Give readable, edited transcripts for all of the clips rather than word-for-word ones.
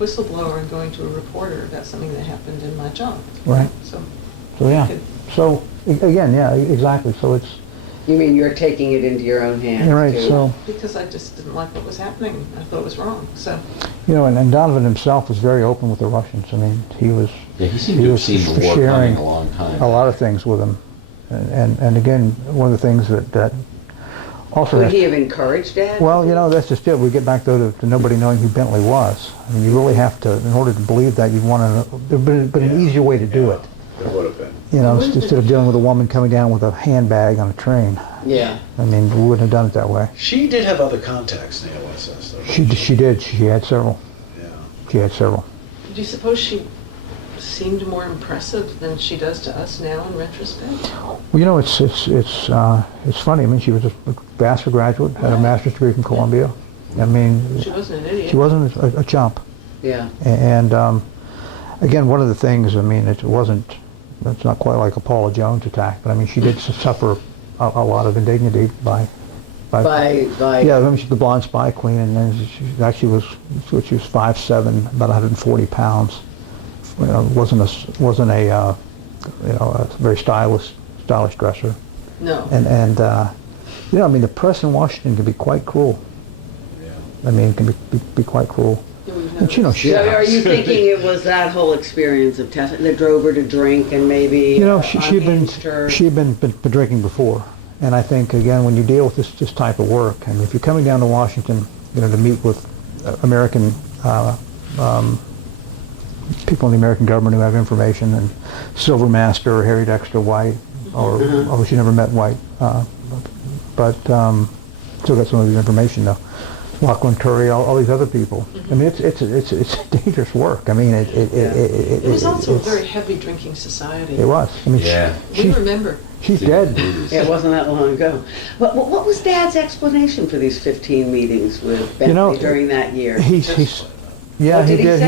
whistleblower and going to a reporter about something that happened in my job. Right. So Yeah. could- So, again, yeah, exactly. So it's, You mean you're taking it into your own hands? you're right, too? so, because I just didn't like what was happening. I thought it was wrong. So and Donovan himself was very open with the Russians. I mean, he was Yeah, he seemed He to have was seen the war sharing coming a long time. a lot of things with them. And again, one of the things that also Would has, he have encouraged Dad? well, that's just it. We get back though to nobody knowing who Bentley was. I mean, you really have to, in order to believe that, you want to know, there'd been an easier way to do it. It would have been. Instead of dealing with a woman coming down with a handbag on a train. Yeah. I mean, we wouldn't have done it that way. She did have other contacts in the OSS, though. She did. She had several. Yeah. She had several. do you suppose she seemed more impressive than she does to us now in retrospect? Well, it's funny. I mean, she was a Vassar graduate, had a master's degree from Columbia. I mean, She wasn't an idiot. she wasn't a chump. Yeah. And again, one of the things, I mean, it's not quite like a Paula Jones attack, but I mean, she did suffer a lot of indignity by yeah, I mean, she's the blonde spy queen, and then she actually was 5'7", about 140 pounds. Wasn't a very stylish dresser. No. And I mean, the press in Washington can be quite cruel. Yeah. I mean, it can be quite cruel. Yeah, we've But noticed. she. So are you thinking it was that whole experience of testing that drove her to drink and maybe unhinged her? she'd been drinking before, and I think again when you deal with this type of work, and if you're coming down to Washington, to meet with American people in the American government who have information, and Silver Master or Harry Dexter White, or although she never met White, but still got some of his information though. Lachlan Curry, all these other people. I mean, it's dangerous work. I mean, It was also a it's- very heavy drinking society. It was. I mean, Yeah. We remember. she's dead. It wasn't that long ago. What was Dad's explanation for these 15 meetings with Bentley during that year? Yeah, What he did he did.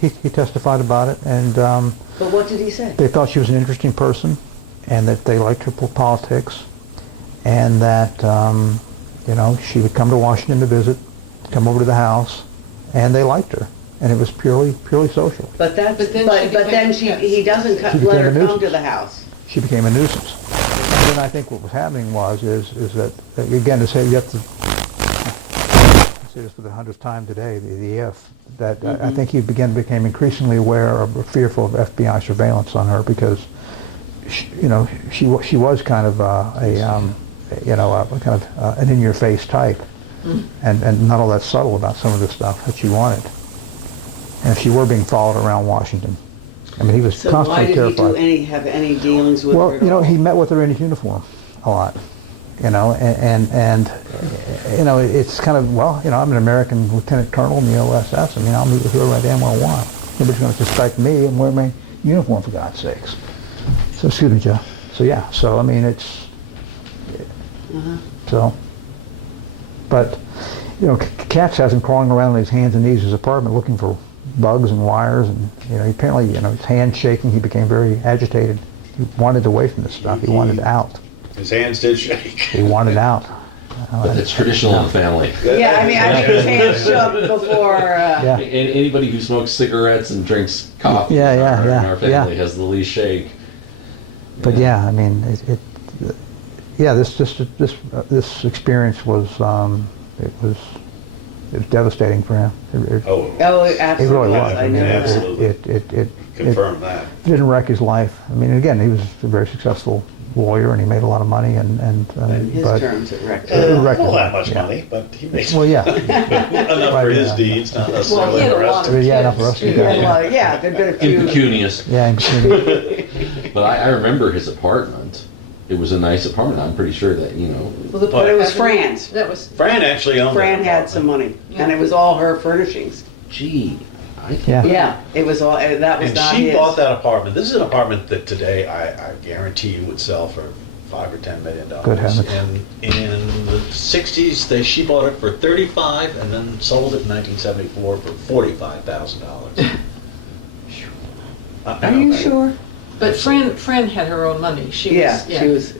say? He testified about it, and But what did he say? they thought she was an interesting person, and that they liked her politics, and that she would come to Washington to visit, come over to the house, and they liked her, and it was purely social. But then he doesn't She became let her a come nuisance. to the house. She became a nuisance. And then I think what was happening is that again, to say you have to say this for the 100th time today, the if, that I think he became increasingly aware of or fearful of FBI surveillance on her, because she was kind of an in-your-face type, and not all that subtle about some of the stuff that she wanted. And if she were being followed around Washington, I mean, he was So why constantly did terrified. he have any dealings with Well, her at all? he met with her in his uniform a lot, and it's kind of, I'm an American lieutenant colonel in the OSS. I mean, I'll meet with whoever I damn well want. Nobody's going to suspect me and wear my uniform, for God's sakes. So, excuse me, Joe. So, yeah, I mean, it's, so, but, Katz has him crawling around on his hands and knees in his apartment looking for bugs and wires, and apparently his hands shaking. He became very agitated. He wanted away from this stuff. He wanted out. His hands did shake. He wanted out. But that's traditional in the family. Yeah, I mean, I think his hands shook before. Yeah. Anybody who smokes cigarettes and drinks coffee Yeah, in our family yeah. has the least shake. But yeah, I mean, this experience was it was devastating for him. Oh, Absolutely. It really was. I know that. Absolutely. It confirm that. didn't wreck his life. I mean, again, he was a very successful lawyer, and he made a lot of money, In his but terms, it wrecked. It wrecked Not him, that much yeah. money, but he makes Well, yeah. enough for his deeds, not necessarily he had the a rest lot of of it. Yeah, enough for us to He do. had a lot of- yeah, there'd been a few. Impecunious. Yeah, in between. But I remember his apartment. It was a nice apartment. I'm pretty sure that, Well, the But it was Avenue- Fran's. That was. Fran actually owned Fran that had some apartment. money, and it was all her furnishings. gee, Yeah. Yeah, it was all, that was And not she his. bought that apartment. This is an apartment that today I guarantee you would sell for $5 or $10 million. Good heavens. And in the '60s, she bought it for $35 and then sold it in 1974 for $45,000. Are you sure? But Fran had her own money. She Yeah, was. she was.